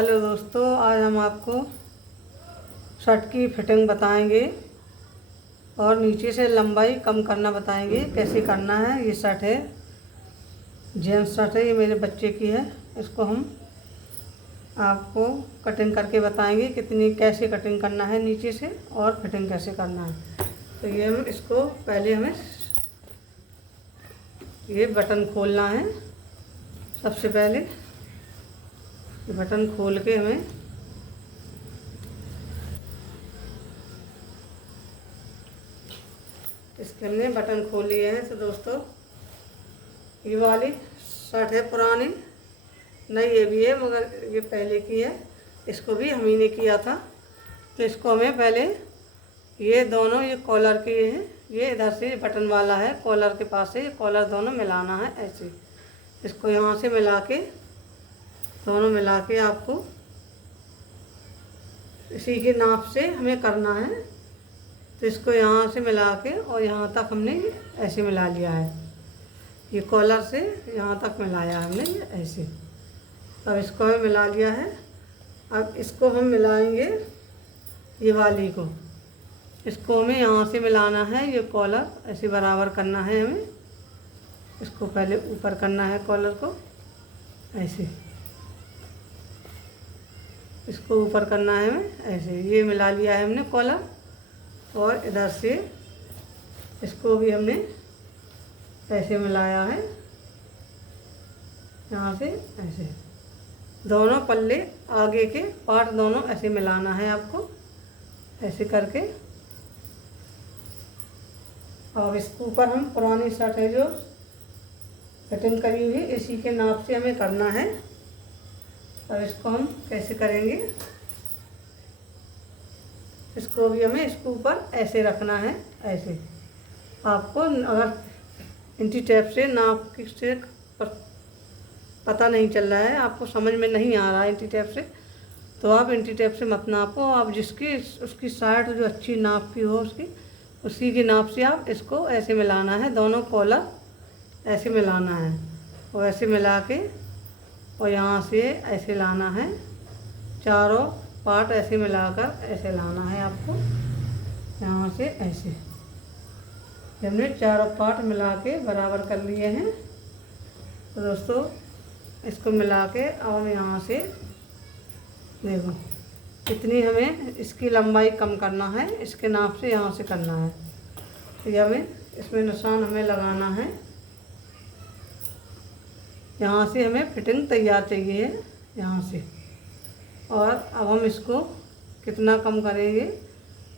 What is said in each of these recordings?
Hello दोस्तों, आज हम आपको शर्ट की फिटिंग बताएंगे और नीचे से लंबाई कम करना बताएंगे कैसे करना है। ये शर्ट है, जेंट्स शर्ट है, ये मेरे बच्चे की है। इसको हम आपको कटिंग करके बताएंगे कितनी कैसे कटिंग करना है नीचे से और फिटिंग कैसे करना है। तो ये हम इसको पहले हमें ये बटन खोलना है। सबसे पहले बटन खोल के हमें इसके हमने बटन खोल लिए हैं। तो दोस्तों, ये वाली शर्ट है पुरानी, नई ये भी है मगर ये पहले की है। इसको भी हम ही ने किया था। तो इसको हमें पहले ये दोनों ये कॉलर के हैं, ये इधर से बटन वाला है, कॉलर के पास से ये कॉलर दोनों मिलाना है। ऐसे इसको यहाँ से मिला के दोनों मिला के आपको इसी के नाप से हमें करना है। तो इसको यहाँ से मिला के और यहाँ तक हमने ऐसे मिला लिया है। ये कॉलर से यहाँ तक मिलाया हमने ये ऐसे। अब इसको हमें मिला लिया है। अब इसको हम मिलाएंगे ये वाली को। इसको हमें यहाँ से मिलाना है, ये कॉलर ऐसे बराबर करना है हमें। इसको पहले ऊपर करना है कॉलर को ऐसे, इसको ऊपर करना है हमें ऐसे। ये मिला लिया है हमने कॉलर और इधर से इसको भी हमने ऐसे मिलाया है, यहाँ से ऐसे। दोनों पल्ले आगे के पार्ट दोनों ऐसे मिलाना है आपको ऐसे करके। अब इसके ऊपर हम पुरानी शर्ट है जो कटिंग करी हुई, इसी के नाप से हमें करना है। अब इसको हम कैसे करेंगे, इसको भी हमें इसके ऊपर ऐसे रखना है ऐसे। आपको अगर इंची टेप से नाप से पता नहीं चल रहा है, आपको समझ में नहीं आ रहा है इंची टेप से, तो आप इंची टेप से मत नापो। आप जिसकी उसकी शर्ट जो अच्छी नाप की हो उसकी उसी की नाप से आप इसको ऐसे मिलाना है। दोनों कॉलर ऐसे मिलाना है और ऐसे मिला के और यहाँ से ऐसे लाना है। चारों पार्ट ऐसे मिलाकर ऐसे लाना है आपको, यहाँ से ऐसे। हमने चारों पार्ट मिला के बराबर कर लिए हैं। तो दोस्तों, इसको मिला के और यहाँ से देखो इतनी हमें इसकी लंबाई कम करना है, इसके नाप से यहाँ से करना है। तो ये हमें इसमें निशान हमें लगाना है। यहाँ से हमें फिटिंग तैयार चाहिए है यहाँ से। और अब हम इसको कितना कम करेंगे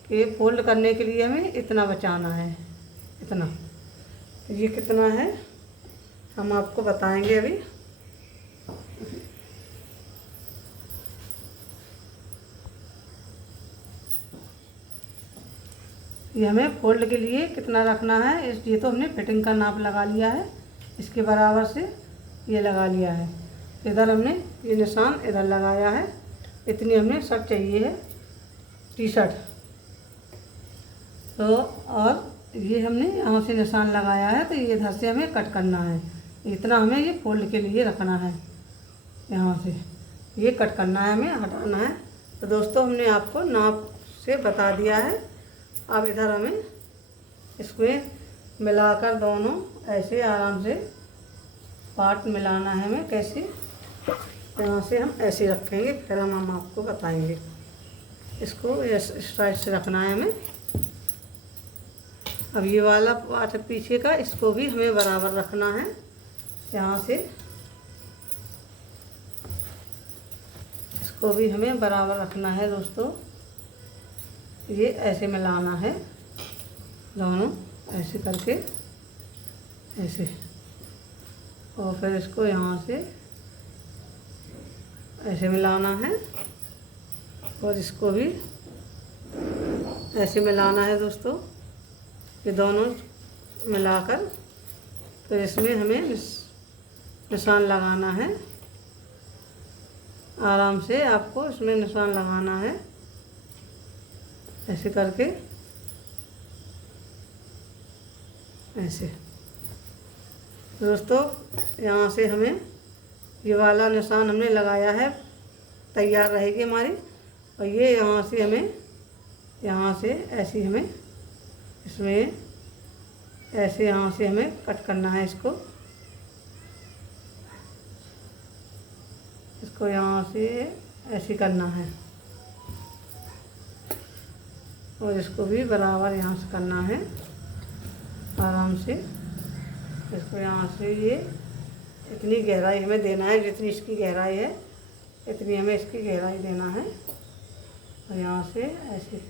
कि फोल्ड करने के लिए हमें इतना बचाना है, इतना। तो ये कितना है हम आपको बताएंगे अभी। ये हमें फोल्ड के लिए कितना रखना है, ये तो हमने फिटिंग का नाप लगा लिया है, इसके बराबर से ये लगा लिया है। इधर हमने ये निशान इधर लगाया है। इतनी हमें शर्ट चाहिए है, टी शर्ट। तो और ये हमने यहाँ से निशान लगाया है, तो ये इधर से हमें कट करना है। इतना हमें ये फोल्ड के लिए रखना है, यहाँ से ये कट करना है, हमें हटाना है। तो दोस्तों, हमने आपको नाप से बता दिया है। अब इधर हमें इसमें मिलाकर दोनों ऐसे आराम से पार्ट मिलाना है हमें। कैसे, यहाँ से हम ऐसे रखेंगे, फिर हम आपको बताएंगे। इसको इस साइड से रखना है हमें। अब ये वाला पार्ट पीछे का, इसको भी हमें बराबर रखना है। यहाँ से इसको भी हमें बराबर रखना है दोस्तों। ये ऐसे मिलाना है दोनों ऐसे करके ऐसे, और फिर इसको यहाँ से ऐसे मिलाना है और इसको भी ऐसे मिलाना है दोस्तों। ये दोनों मिलाकर तो इसमें हमें निशान लगाना है। आराम से आपको इसमें निशान लगाना है ऐसे करके ऐसे। दोस्तों, यहाँ से हमें ये वाला निशान हमने लगाया है तैयार रहेगी हमारी। और ये यहाँ से हमें, यहाँ से ऐसे हमें इसमें ऐसे यहाँ से हमें कट करना है इसको यहाँ से ऐसे करना है, और इसको भी बराबर यहाँ से करना है आराम से। इसको यहाँ से ये इतनी गहराई हमें देना है, जितनी इसकी गहराई है इतनी हमें इसकी गहराई देना है। और यहाँ से ऐसे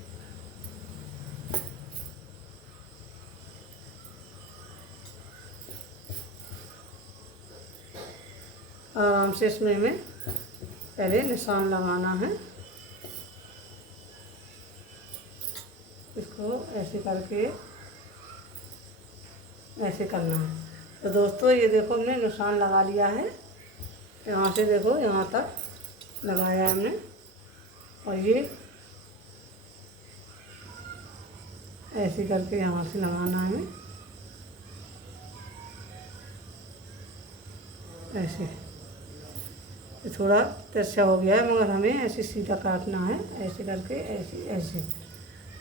आराम से इसमें हमें पहले निशान लगाना है। इसको ऐसे करके ऐसे करना है। तो दोस्तों ये देखो हमने निशान लगा लिया है, यहाँ से देखो यहाँ तक लगाया है हमने। और ये ऐसे करके यहाँ से लगाना है हमें ऐसे। ये थोड़ा तिरछा हो गया है मगर हमें ऐसे सीधा काटना है, ऐसे करके ऐसे ऐसे।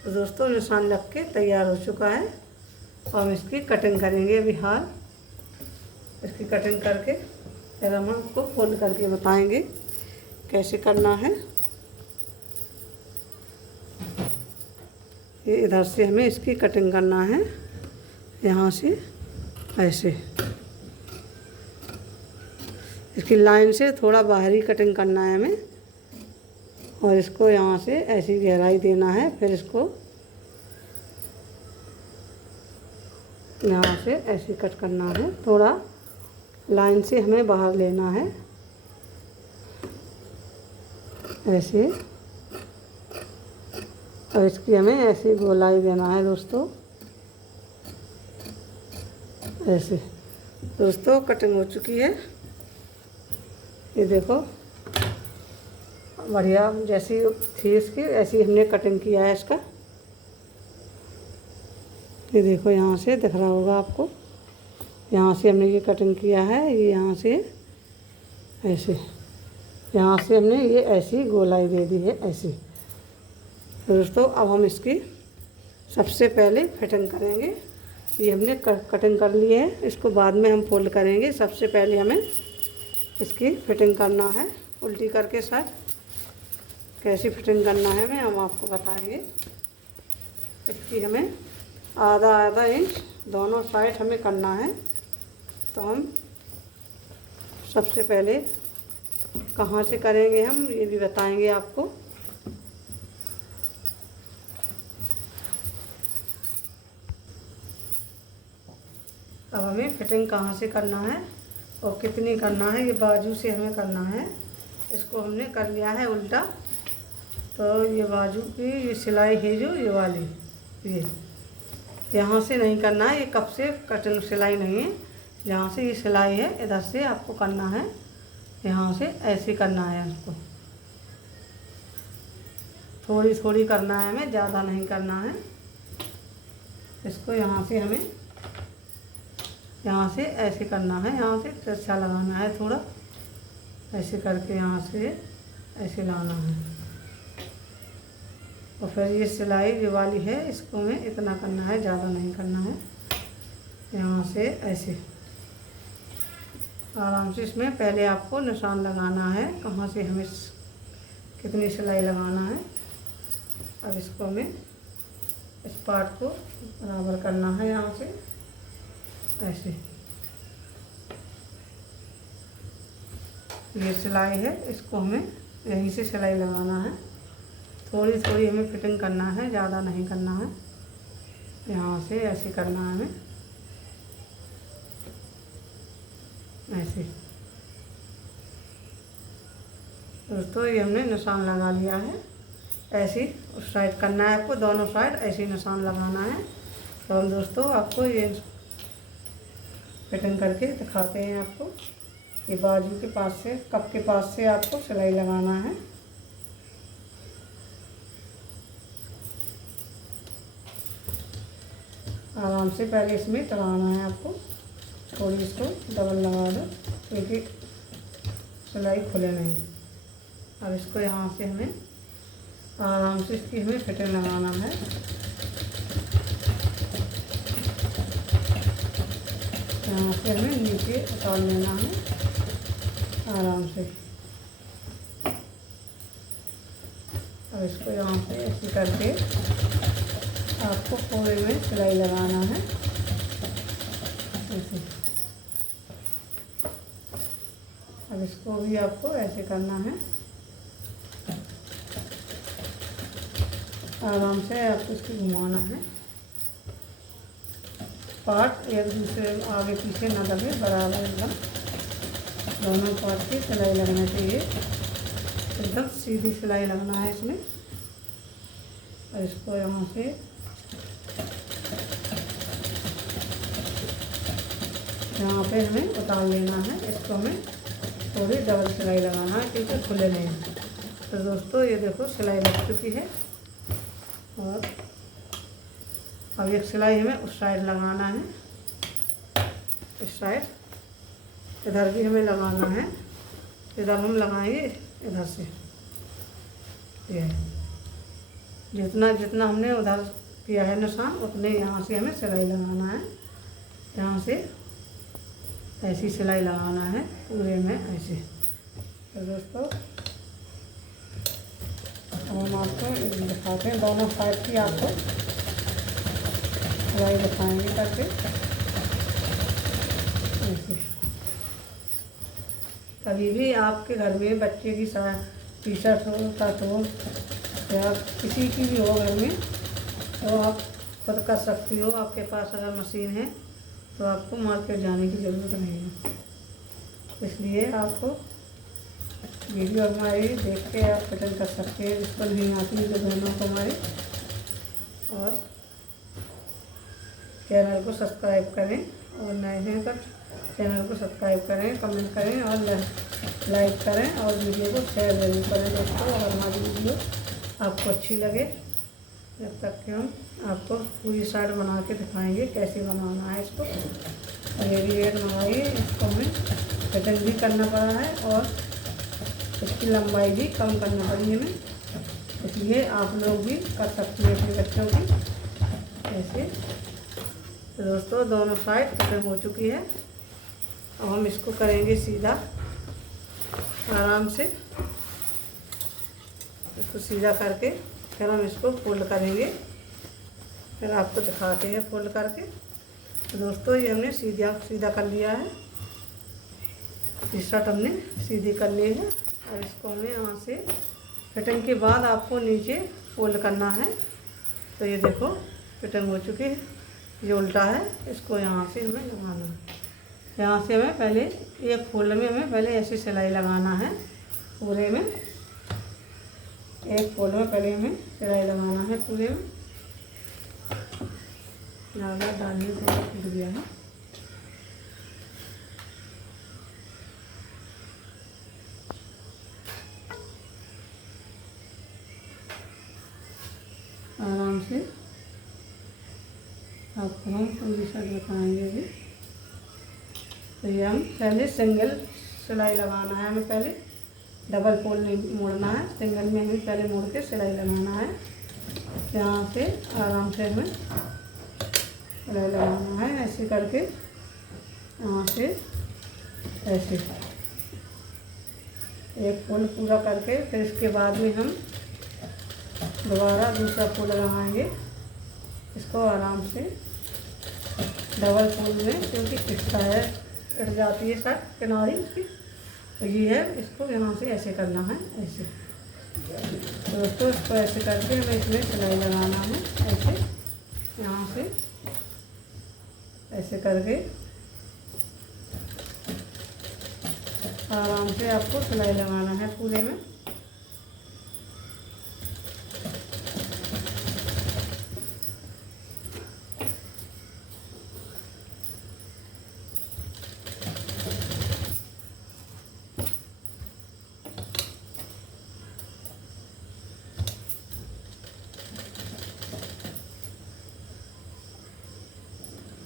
तो दोस्तों निशान लग के तैयार हो चुका है। और हम इसकी कटिंग करेंगे अभी हाल। इसकी कटिंग करके फिर हम आपको फोल्ड करके बताएंगे कैसे करना है। ये इधर से हमें इसकी कटिंग करना है, यहाँ से ऐसे इसकी लाइन से थोड़ा बाहरी कटिंग करना है हमें। और इसको यहाँ से ऐसी गहराई देना है, फिर इसको यहाँ से ऐसे कट करना है, थोड़ा लाइन से हमें बाहर लेना है ऐसे। और इसकी हमें ऐसे गोलाई देना है दोस्तों ऐसे। दोस्तों कटिंग हो चुकी है, ये देखो बढ़िया जैसी थी इसकी ऐसी हमने कटिंग किया है इसका। ये देखो यहाँ से दिख रहा होगा आपको, यहाँ से हमने ये कटिंग किया है, ये यहाँ से ऐसे, यहाँ से हमने ये ऐसी गोलाई दे दी है ऐसी। तो दोस्तों अब हम इसकी सबसे पहले फिटिंग करेंगे। ये हमने कटिंग कर ली है, इसको बाद में हम फोल्ड करेंगे। सबसे पहले हमें इसकी फिटिंग करना है उल्टी करके। साथ कैसी फिटिंग करना है हमें हम आपको बताएंगे। इसकी हमें आधा आधा इंच दोनों साइड हमें करना है। तो हम सबसे पहले कहाँ से करेंगे हम ये भी बताएंगे आपको। अब हमें फिटिंग कहाँ से करना है और कितनी करना है, ये बाजू से हमें करना है। इसको हमने कर लिया है उल्टा। तो ये बाजू की ये सिलाई है जो ये वाली, ये यहाँ से नहीं करना है, ये कब से कटिंग सिलाई नहीं है, यहाँ से ये सिलाई है इधर से आपको करना है, यहाँ से ऐसे करना है। इसको थोड़ी थोड़ी करना है हमें, ज़्यादा नहीं करना है। इसको यहाँ से हमें यहाँ से ऐसे करना है, यहाँ से तिरछा लगाना है थोड़ा ऐसे करके, यहाँ से ऐसे लाना है। और फिर ये सिलाई जो वाली है इसको हमें इतना करना है, ज़्यादा नहीं करना है। यहाँ से ऐसे आराम से इसमें पहले आपको निशान लगाना है कहाँ से हमें कितनी सिलाई लगाना है। अब इसको हमें इस पार्ट को बराबर करना है, यहाँ से ऐसे। ये सिलाई है, इसको हमें यहीं से सिलाई लगाना है। थोड़ी थोड़ी हमें फिटिंग करना है, ज़्यादा नहीं करना है। यहाँ से ऐसे करना है हमें ऐसे। दोस्तों ये हमने निशान लगा लिया है, ऐसे उस साइड करना है आपको, दोनों साइड ऐसे निशान लगाना है। तो हम दोस्तों आपको ये फिटिंग करके दिखाते हैं आपको। ये बाजू के पास से, कप के पास से आपको सिलाई लगाना है। आराम से पहले इसमें चलाना है आपको, थोड़ी इसको डबल लगा दो क्योंकि सिलाई खुले नहीं। अब इसको यहाँ से हमें आराम से इसकी हमें फिटिंग लगाना है। यहाँ से हमें नीचे उतार लेना है आराम से। अब इसको यहाँ से ऐसे करके आपको पूरे में सिलाई लगाना है ऐसे। अब इसको भी आपको ऐसे करना है आराम से। आपको इसको घुमाना है, पार्ट एक दूसरे आगे पीछे ना दबे, बराबर एकदम दोनों पार्ट की सिलाई लगना चाहिए। एकदम सीधी सिलाई लगना है इसमें। और इसको यहाँ से यहाँ पे हमें उतार लेना है। इसको हमें थोड़ी डबल सिलाई लगाना है क्योंकि खुले नहीं। तो दोस्तों ये देखो सिलाई लग चुकी है। और अब एक सिलाई हमें उस साइड लगाना है, इस साइड इधर भी हमें लगाना है। इधर हम लगाएंगे इधर से, ये जितना जितना हमने उधर किया है निशान उतने यहाँ से हमें सिलाई लगाना है। यहाँ से ऐसी सिलाई लगाना है पूरे में ऐसे। तो दोस्तों हम आपको दिखाते हैं दोनों साइड की, आपको सिलाई दिखाएंगे करके ऐसे। कभी भी आपके घर में बच्चे की टी शर्ट हो, शर्ट हो या किसी की भी हो घर में, तो आप खुद कर सकती हो। आपके पास अगर मशीन है तो आपको मार्केट जाने की ज़रूरत नहीं है। इसलिए आपको वीडियो हमारी देख के आप फिटिंग कर सकते हैं जिसको नहीं आती है, जो बहनों को हमारे। और चैनल को सब्सक्राइब करें और नए हैं तो चैनल को सब्सक्राइब करें, कमेंट करें और लाइक करें और वीडियो को शेयर जरूर करें दोस्तों। और हमारी वीडियो आपको अच्छी लगे, जब तक कि हम आपको पूरी साइड बना के दिखाएंगे कैसे बनाना है इसको। रेडी रेड मंगाइए, इसको हमें फिटिंग भी करना पड़ा है और इसकी लंबाई भी कम करनी पड़ी हमें। इसलिए आप लोग भी कर सकते हैं अपने बच्चों की ऐसे। तो दोस्तों दोनों साइड फिटिंग हो चुकी है। अब हम इसको करेंगे सीधा आराम से। इसको सीधा करके फिर हम इसको फोल्ड करेंगे, फिर आपको दिखाते हैं फोल्ड करके। तो दोस्तों ये हमने सीधा कर लिया है, टी शर्ट हमने सीधी कर ली है। और इसको हमें यहाँ से फिटिंग के बाद आपको नीचे फोल्ड करना है। तो ये देखो फिटिंग हो चुकी है, ये उल्टा है, इसको यहाँ से हमें लगाना है। यहाँ से हमें पहले एक फोल्ड में हमें पहले ऐसी सिलाई लगाना है पूरे में। एक फोल्ड में पहले हमें सिलाई लगाना है पूरे में। ज़्यादा डालने से टूट गया है। आराम से आपको हम पूरी साइड बताएंगे भी। तो ये हम पहले सिंगल सिलाई लगाना है, हमें पहले डबल फोल्ड नहीं मोड़ना है, सिंगल में हमें पहले मोड़ के सिलाई लगाना है। यहाँ से आराम से हमें सिलाई लगाना है ऐसे करके, यहाँ से ऐसे एक फोल्ड पूरा करके फिर इसके बाद में हम दोबारा दूसरा फोल्ड लगाएंगे इसको आराम से डबल फोल्ड में, क्योंकि किस्ता है कट जाती है शर्ट किनारी उसकी। तो ये है, इसको यहाँ से ऐसे करना है ऐसे। तो दोस्तों इसको ऐसे करके हमें इसमें सिलाई लगाना है ऐसे, यहाँ से ऐसे करके आराम से आपको सिलाई लगाना है पूरे में।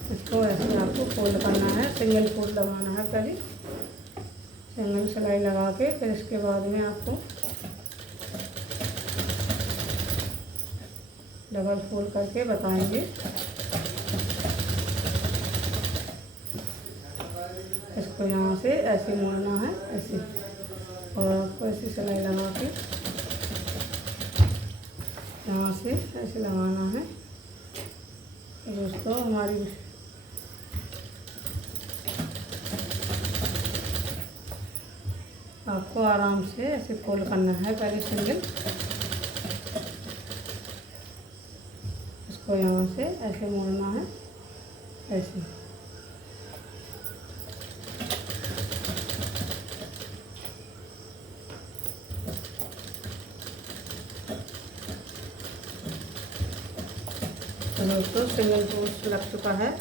इसको ऐसे आपको फोल्ड करना है, सिंगल फोल्ड लगाना है पहले, सिंगल सिलाई लगा के फिर इसके बाद में आपको डबल फोल्ड करके बताएंगे। इसको यहाँ से ऐसे मोड़ना है, ऐसे, और आपको ऐसी सिलाई लगा के यहाँ से ऐसे लगाना है। तो दोस्तों हमारी आपको आराम से ऐसे फोल्ड करना है पहले सिंगल, इसको यहाँ से ऐसे मोड़ना है, ऐसे। तो दोस्तों सिंगल पीस लग चुका है।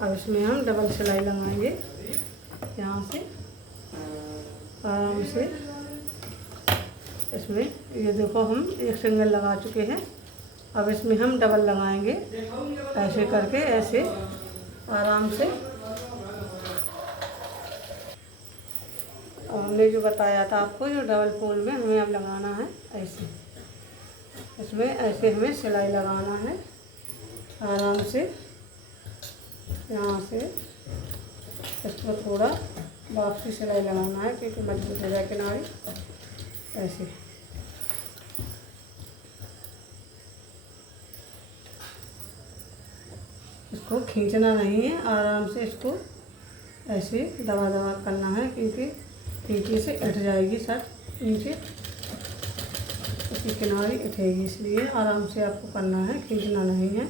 अब इसमें हम डबल सिलाई लगाएंगे यहाँ से आराम से। इसमें ये देखो हम एक सिंगल लगा चुके हैं, अब इसमें हम डबल लगाएंगे ऐसे करके, ऐसे आराम से। और हमने जो बताया था आपको, जो डबल फोल्ड में हमें अब लगाना है ऐसे, इसमें ऐसे हमें सिलाई लगाना है आराम से। यहाँ से इसको थोड़ा वापसी सिलाई लगाना है क्योंकि मजबूत हो जाए किनारी, ऐसे। इसको खींचना नहीं है, आराम से इसको ऐसे दबा दबा करना है क्योंकि नीचे से उठ जाएगी शर्ट, नीचे इसकी किनारी उठेगी, इसलिए आराम से आपको करना है, खींचना नहीं है।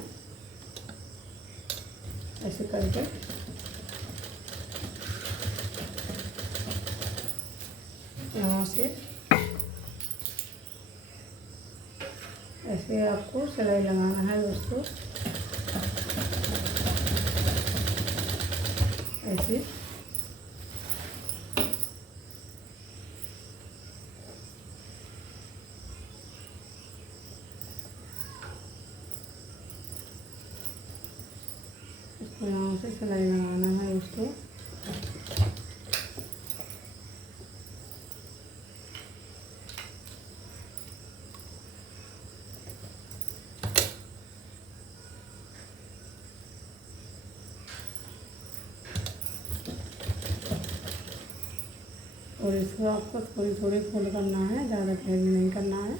ऐसे करके यहाँ से ऐसे आपको सिलाई लगाना है दोस्तों, ऐसे। इसको यहाँ से सिलाई लगाना है दोस्तों। और इसको आपको थोड़ी थोड़ी फोल्ड करना है, ज़्यादा गहरी नहीं करना है।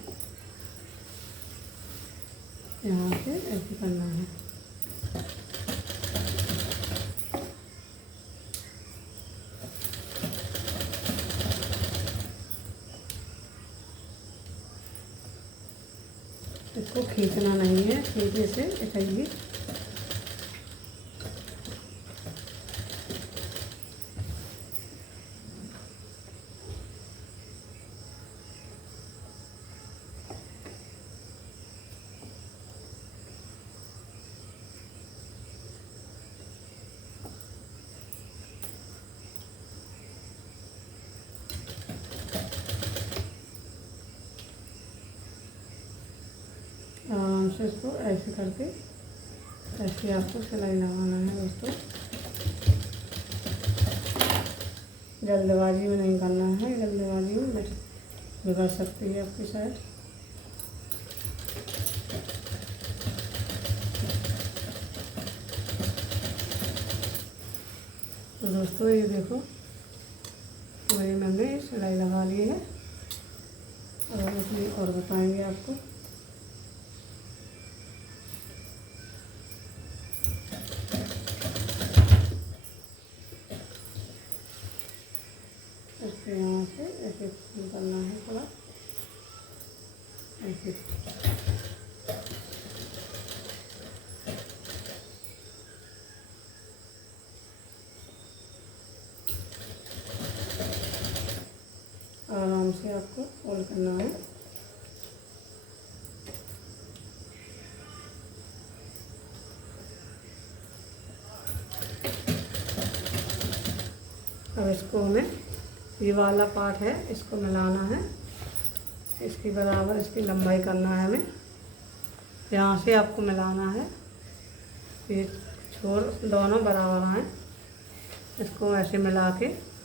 यहाँ से ऐसे करना है। इसको खींचना नहीं है, सीधे से उठाइए। आराम से इसको ऐसे करके ऐसे आपको सिलाई लगाना है दोस्तों। जल्दबाजी में नहीं करना है, जल्दबाजी में बिगड़ सकती है आपकी साइड। तो दोस्तों ये देखो वही मैंने सिलाई लगा ली है, और इसमें और बताएंगे आपको। इसको यहाँ से ऐसे करना है थोड़ा ऐसे। आराम से आपको फोल्ड करना है। अब इसको हमें ये वाला पार्ट है, इसको मिलाना है, इसकी बराबर इसकी लंबाई करना है हमें। यहाँ से आपको मिलाना है, ये छोर दोनों बराबर आए, इसको ऐसे मिला के